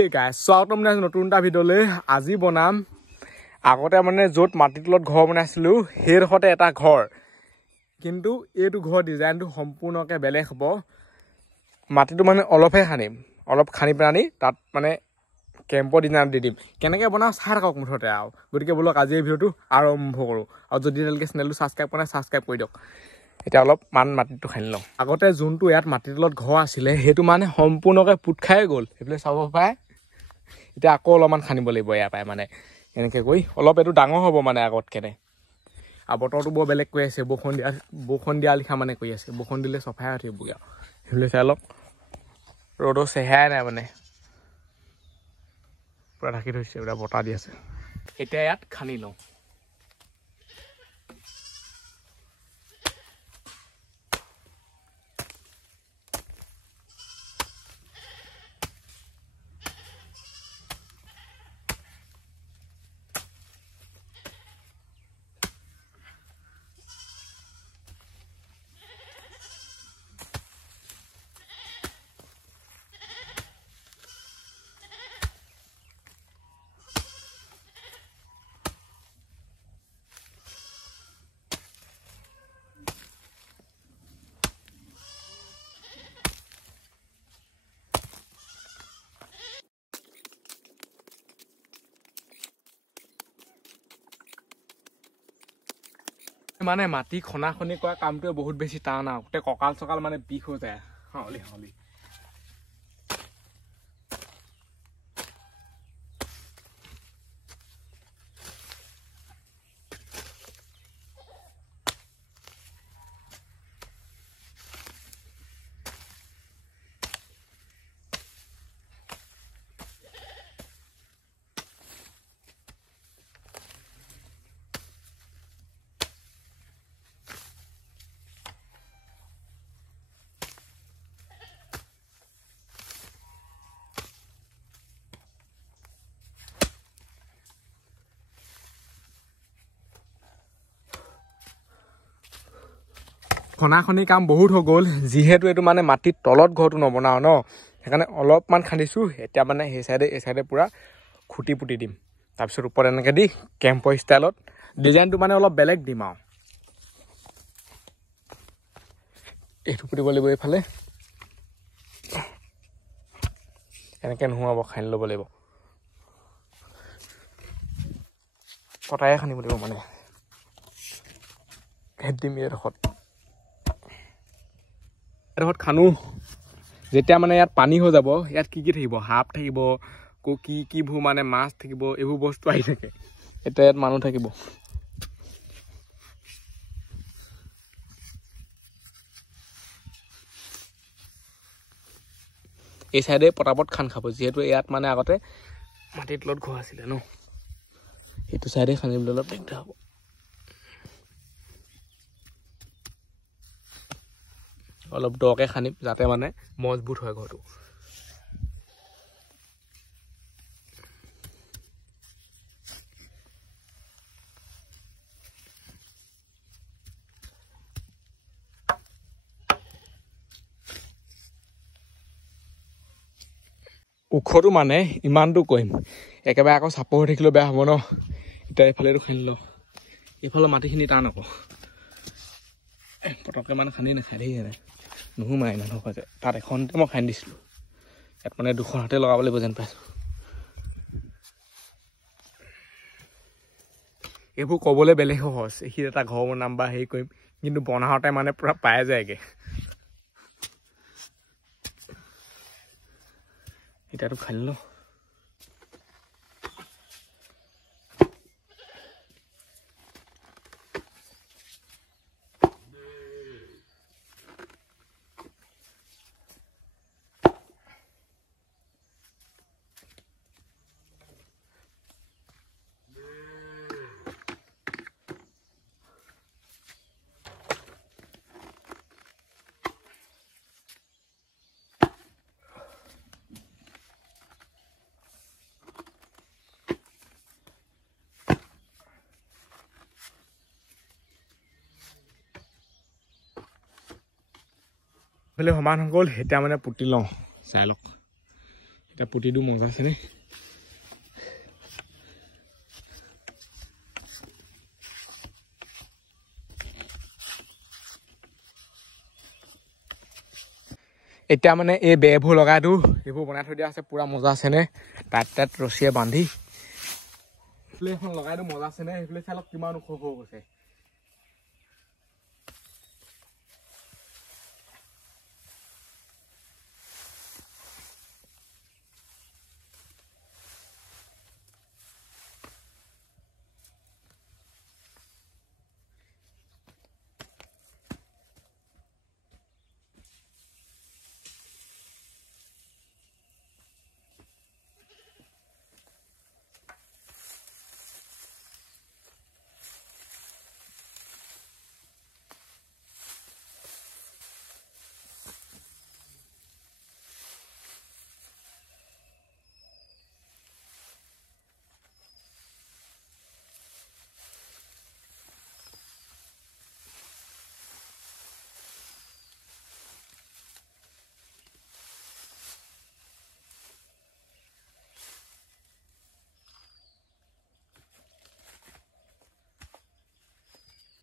Hey guys, স্বাগতম জনাইছো নতুন এটা ভিডিঅ'লৈ। আজি বনাম আগতে মানে য'ত মাটিৰ তলত ঘৰ বনাইছিলো সেইডোখৰতে এটা ঘৰ, কিন্তু এইটো ঘৰ ডিজাইনটো সম্পূৰ্ণকৈ বেলেগ হ'ব। মাটিটো মানে অলপহে খানিম, অলপ খানি পেলানি তাত মানে কেম্পৰ ডিজাইন দি দিম। কেনেকৈ বনাওঁ চাই থাকক মুঠতে আৰু। গতিকে বলক আজি এই ভিডিঅ'টো আৰম্ভ কৰোঁ। আৰু যদি এতিয়ালৈকে চেনেলটো ছাবস্ক্ৰাইব কৰা নাই ছাবস্ক্ৰাইব কৰি দিয়ক। এতিয়া অলপ মাটিটো খানি লওঁ। আগতে যোনটো ইয়াত মাটিৰ তলত ঘৰ আছিলে সেইটো মানে সম্পূৰ্ণকৈ পুত খাই গ'ল, সেইফালে চাব পাৰে। এতিয়া আকৌ অলপমান খানিব লাগিব ইয়াৰ পৰাই, মানে এনেকৈ কৰি অলপ এইটো ডাঙৰ হ'ব মানে আগতকৈ। আৰু বতৰটো বৰ বেলেগ কৰি আছে, বৰষুণ দিয়া লিখা মানে কৰি আছে। বৰষুণ দিলে চফাই উঠিবগৈ আৰু। সেইফালে চাই অলপ ৰ'দৰ চেহেৰাই নাই, মানে পূৰা ঢাকি থৈছে, পূৰা বতাহ দি আছে। এতিয়া ইয়াত খানি লওঁ। মানে মাটি খনা খনি কৰা কামটোৱে বহুত বেছি টান আৰু গোটেই কঁকাল চকাল মানে বিষ হৈ যায়। হাউলি হাউলি খনা খনি কাম বহুত হৈ গ'ল। যিহেতু এইটো মানে মাটিৰ তলত ঘৰটো নবনাওঁ ন, সেইকাৰণে অলপমান খান্দিছোঁ। এতিয়া মানে সেই চাইডে এই চাইডে পূৰা খুঁটি পুতি দিম। তাৰপিছত ওপৰত এনেকৈ দি কেম্পৰ ষ্টাইলত ডিজাইনটো মানে অলপ বেলেগ দিম আৰু। এইটো পুতিব লাগিব এইফালে, এনেকৈ নোহোৱাব, খান্দি ল'ব লাগিব। কটায়ে খান্দিব লাগিব, মানে হেড দিম এইডোখৰত খানো। যেতিয়া মানে ইয়াত পানী হৈ যাব, ইয়াত কি কি থাকিব, সাপ থাকিব, কিবোৰ মানে মাছ থাকিব, এইবোৰ বস্তু আহি থাকে। এতিয়া ইয়াত মানুহ থাকিব। এই চাইডে পটাপট খান খাব, যিহেতু ইয়াত মানে আগতে মাটিৰ তলত ঘৰ আছিলে ন। সেইটো চাইডে খান্দিবলৈ অলপ দিগদাৰ হ'ব। অলপ দকৈ খান্দিম যাতে মানে মজবুত হয় ঘৰটো। ওখটো মানে ইমানটো কৰিম, একেবাৰে আকৌ চাপৰ হৈ থাকিলেও বেয়া হ'ব ন। এতিয়া এইফালেতো খান্দি লওঁ, এইফালৰ মাটিখিনি টান আকৌ, পটককৈ মানে খান্দি নাখায় দেই, নোসোমাই ইমান সহজে। তাত এখনতে মই খান্দি দিছিলোঁ, ইয়াত মানে দুখন হাতে লগাব লাগিব যেন পাইছোঁ। এইবোৰ ক'বলৈ বেলেগ সহজ, এইখিনি এটা ঘৰ বনাম বা হেৰি কৰিম, কিন্তু বনাওঁতে মানে পূৰা পাই যায়গৈ। এতিয়াতো খান্দি লওঁ। এইফালে সমান হৈ গ'ল, এতিয়া মানে পুতি লওঁ, চাই লওক। এটা পুতিটো মজা আছেনে এতিয়া মানে এই বেবোৰ লগাই দিওঁ এইবোৰ বনাই থৈ দিয়া আছে পুৰা মজা আছেনে তাত ৰছীয়ে বান্ধি এখন লগাই দিওঁ মজা আছেনে সেইফালে চাই লওক কিমান ওখ হৈ গৈছে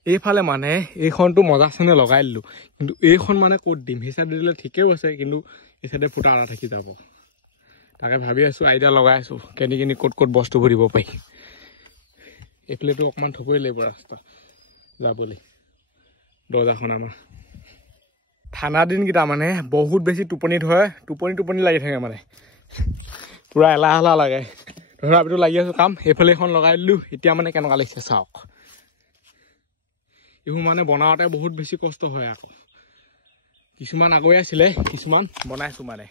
এইফালে মানে এইখনটো মজা আছেনে লগাই দিলো কিন্তু এইখন মানে ক'ত দিম সেই চাইডে দিলে ঠিকেও আছে কিন্তু এই চাইডে ফুটা এটা থাকি যাব তাকে ভাবি আছো আইডিয়া লগাই আছো কেনি ক'ত বস্তুবোৰ দিব পাৰি এইফালেতো অকণমান থবই লাগিব ৰাস্তা যাবলৈ দৰ্জাখন আমাৰ ঠাণ্ডা দিনকেইটা মানে বহুত বেছি টোপনি ধৰে টোপনি লাগি থাকে মানে পুৰা এলাহ লাগে তথাপিতো লাগি আছো কাম এইফালে এখন লগাই দিলো এতিয়া মানে কেনেকুৱা লাগিছে চাওক এইবোৰ মানে বনাওঁতে বহুত বেছি কষ্ট হয় আকৌ কিছুমান আগুৱাই আছিলে কিছুমান বনাইছো মানে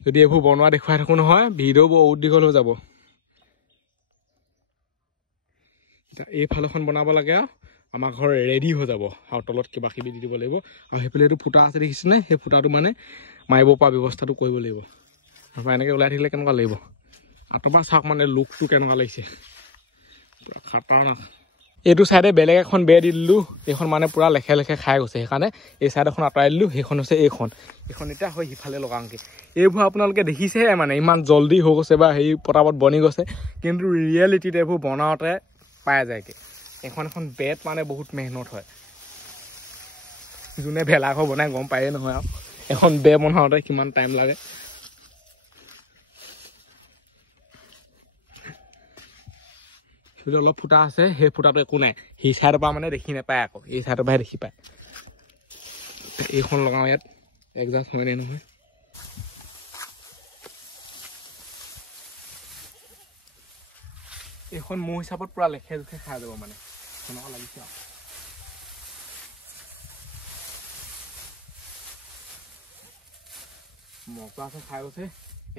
যদি এইবোৰ বনোৱা দেখুৱাই থাকো নহয় ভিডিঅ' বহুত দীঘল হৈ যাব এতিয়া এইফালখন বনাব লাগে আৰু আমাৰ ঘৰ ৰেডি হৈ যাব আৰু তলত কিবা কিবি দি দিব লাগিব আৰু সেইফালে এইটো ফুটা আছে দেখিছেনে সেই ফুটাটো মানে মাৰিব পৰা ব্যৱস্থাটো কৰিব লাগিব আৰু এনেকৈ ওলাই থাকিলে কেনেকুৱা লাগিব আঁতৰ পৰা চাওক মানে লুকটো কেনেকুৱা লাগিছে পুৰা খাটাৰনাক এইটো চাইডে বেলেগ এখন বেৰ দি দিলোঁ এইখন মানে পুৰা লেখে খাই গৈছে সেইকাৰণে এই চাইড এখন আঁতৰাই দিলোঁ সেইখন হৈছে এইখন এতিয়া হয় সিফালে লগাওঁগৈ এইবোৰ আপোনালোকে দেখিছেহে মানে ইমান জল্দি হৈ গৈছে বা হেৰি পটাপট বনি গৈছে কিন্তু ৰিয়েলিটিত এইবোৰ বনাওঁতে পাই যায়গৈ এখন বেত মানে বহুত মেহনত হয় যোনে ভেলাঘৰ বনাই গম পায়েই নহয় আৰু এখন বেৰ বনাওঁতে কিমান টাইম লাগে অলপ ফুটা আছে সেই ফুটাটো একো নাই সেই চাইডৰ পৰা মানে দেখি নাপায় আকৌ এই চাইডৰ পৰাহে দেখি পায় এইখন লগাওঁ ইয়াত একজাষ্ট হয় নে নহয় এইখন মোৰ হিচাপত পুৰা লেখে খাই যাব মানে তেনেকুৱা লাগিছে আৰু মজা আছে খাই গৈছে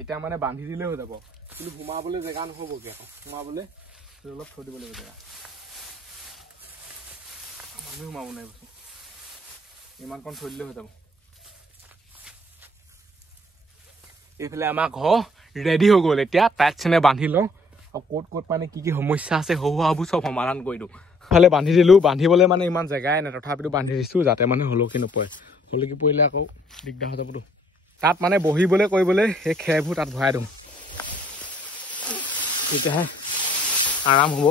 এতিয়া মানে বান্ধি দিলেই হৈ যাব কিন্তু সোমাবলৈ জেগা নহ'বগৈ আকৌ সোমাবলৈ অলপ থৈ দিব লাগিব জেগা মানুহ সোমাব নোৱাৰিবচোন ইমানকণ থৈ দিলে হৈ যাব এইফালে আমাৰ ঘৰ ৰেডি হৈ গ'ল এতিয়া টাইট চেনে বান্ধি লওঁ আৰু ক'ত মানে কি সমস্যা আছে সৰুবোৰ চব সমাধান কৰি দিওঁ ইফালে বান্ধি দিলোঁ বান্ধিবলৈ মানে ইমান জেগাই নাই তথাপিতো বান্ধি দিছোঁ যাতে মানে হলকি নপৰে হলকি পৰিলে আকৌ দিগদাৰ হৈ যাবতো তাত মানে বহিবলৈ কৰিবলৈ সেই খেৰবোৰ তাত ভৰাই দিওঁ তেতিয়াহে আৰাম হ'ব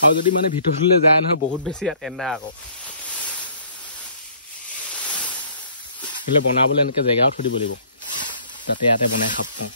আৰু যদি মানে ভিতৰলৈ যায় নহয় বহুত বেছি ইয়াত এন্দা আকৌ সেইবিলাক বনাবলৈ এনেকৈ জেগাও থৈ দিব লাগিব যাতে ইয়াতে বনাই খাব পাওঁ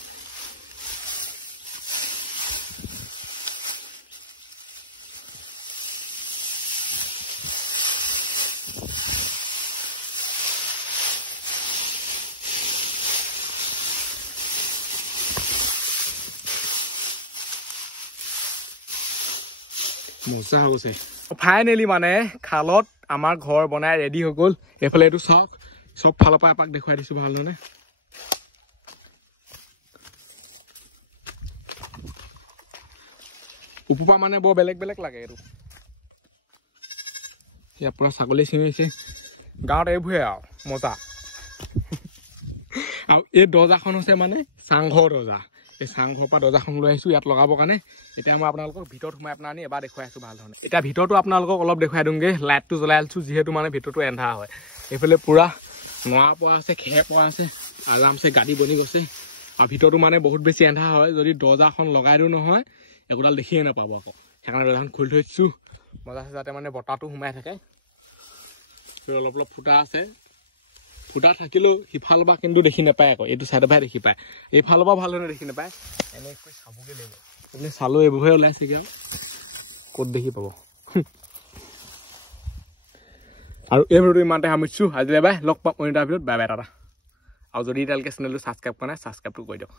মজা হৈ গৈছে ফাইনেলি মানে খালত আমাৰ ঘৰ বনাই ৰেডি হৈ গ'ল এইফালে এইটো চাওক চব ফালৰ পৰা এপাক দেখুৱাই দিছোঁ ভাল ধৰণে উপপা মানে বৰ বেলেগ লাগে এইটো ইয়াৰ পৰা ছাগলী চিঙিছে গাঁৱত এইবোৰে আৰু মজা আৰু এই দৰ্জাখন হৈছে মানে চাংঘৰ দৰ্জা এই চাংঘৰ পৰা দৰ্জাখন লৈ আহিছোঁ ইয়াত লগাবৰ কাৰণে এতিয়া মই আপোনালোকক ভিতৰত সোমাই আপোনাৰ আনি এবাৰ দেখুৱাই আছোঁ ভাল ধৰণে এতিয়া ভিতৰতো আপোনালোকক অলপ দেখুৱাই দিওঁগৈ লাইটটো জ্বলাই আছোঁ যিহেতু মানে ভিতৰটো এন্ধাৰ হয় এইফালে পুৰা নৰা পৰা আছে, খেৰ পৰা আছে, আৰামছে গাড়ী বনি গৈছে। আৰু ভিতৰতো মানে বহুত বেছি এন্ধাৰ হয়, যদি দৰ্জাখন লগাই দিওঁ নহয় একোডাল দেখিয়ে নাপাব আকৌ। সেইকাৰণে দৰ্জাখন খুলি থৈ দিছোঁ মজা আছে, যাতে মানে বতাহটো সোমাই থাকে। অলপ অলপ ফুটা আছে, ফুটা থাকিলেও সিফালৰ পৰা কিন্তু দেখি নাপায় আকৌ, এইটো চাইডৰ পৰাই দেখি পায়। এইফালৰ পৰা ভাল ধৰণে দেখি নাপায়, এনেকৈ চাবগৈ লাগিব। আপুনি চালো এইবোৰহে ওলাইছেগৈ আৰু ক'ত দেখি পাব। আৰু এই ভিডিঅ'টো ইমানতে সামৰিছোঁ আজিলৈ। বাই, লগ পাম অন্য এটা ভিডিঅ'ত। Bye bye, Tata. আৰু যদি এতিয়ালৈকে চেনেলটো ছাবস্ক্ৰাইব কৰা নাই ছাবস্ক্ৰাইবটো কৰি দিয়ক।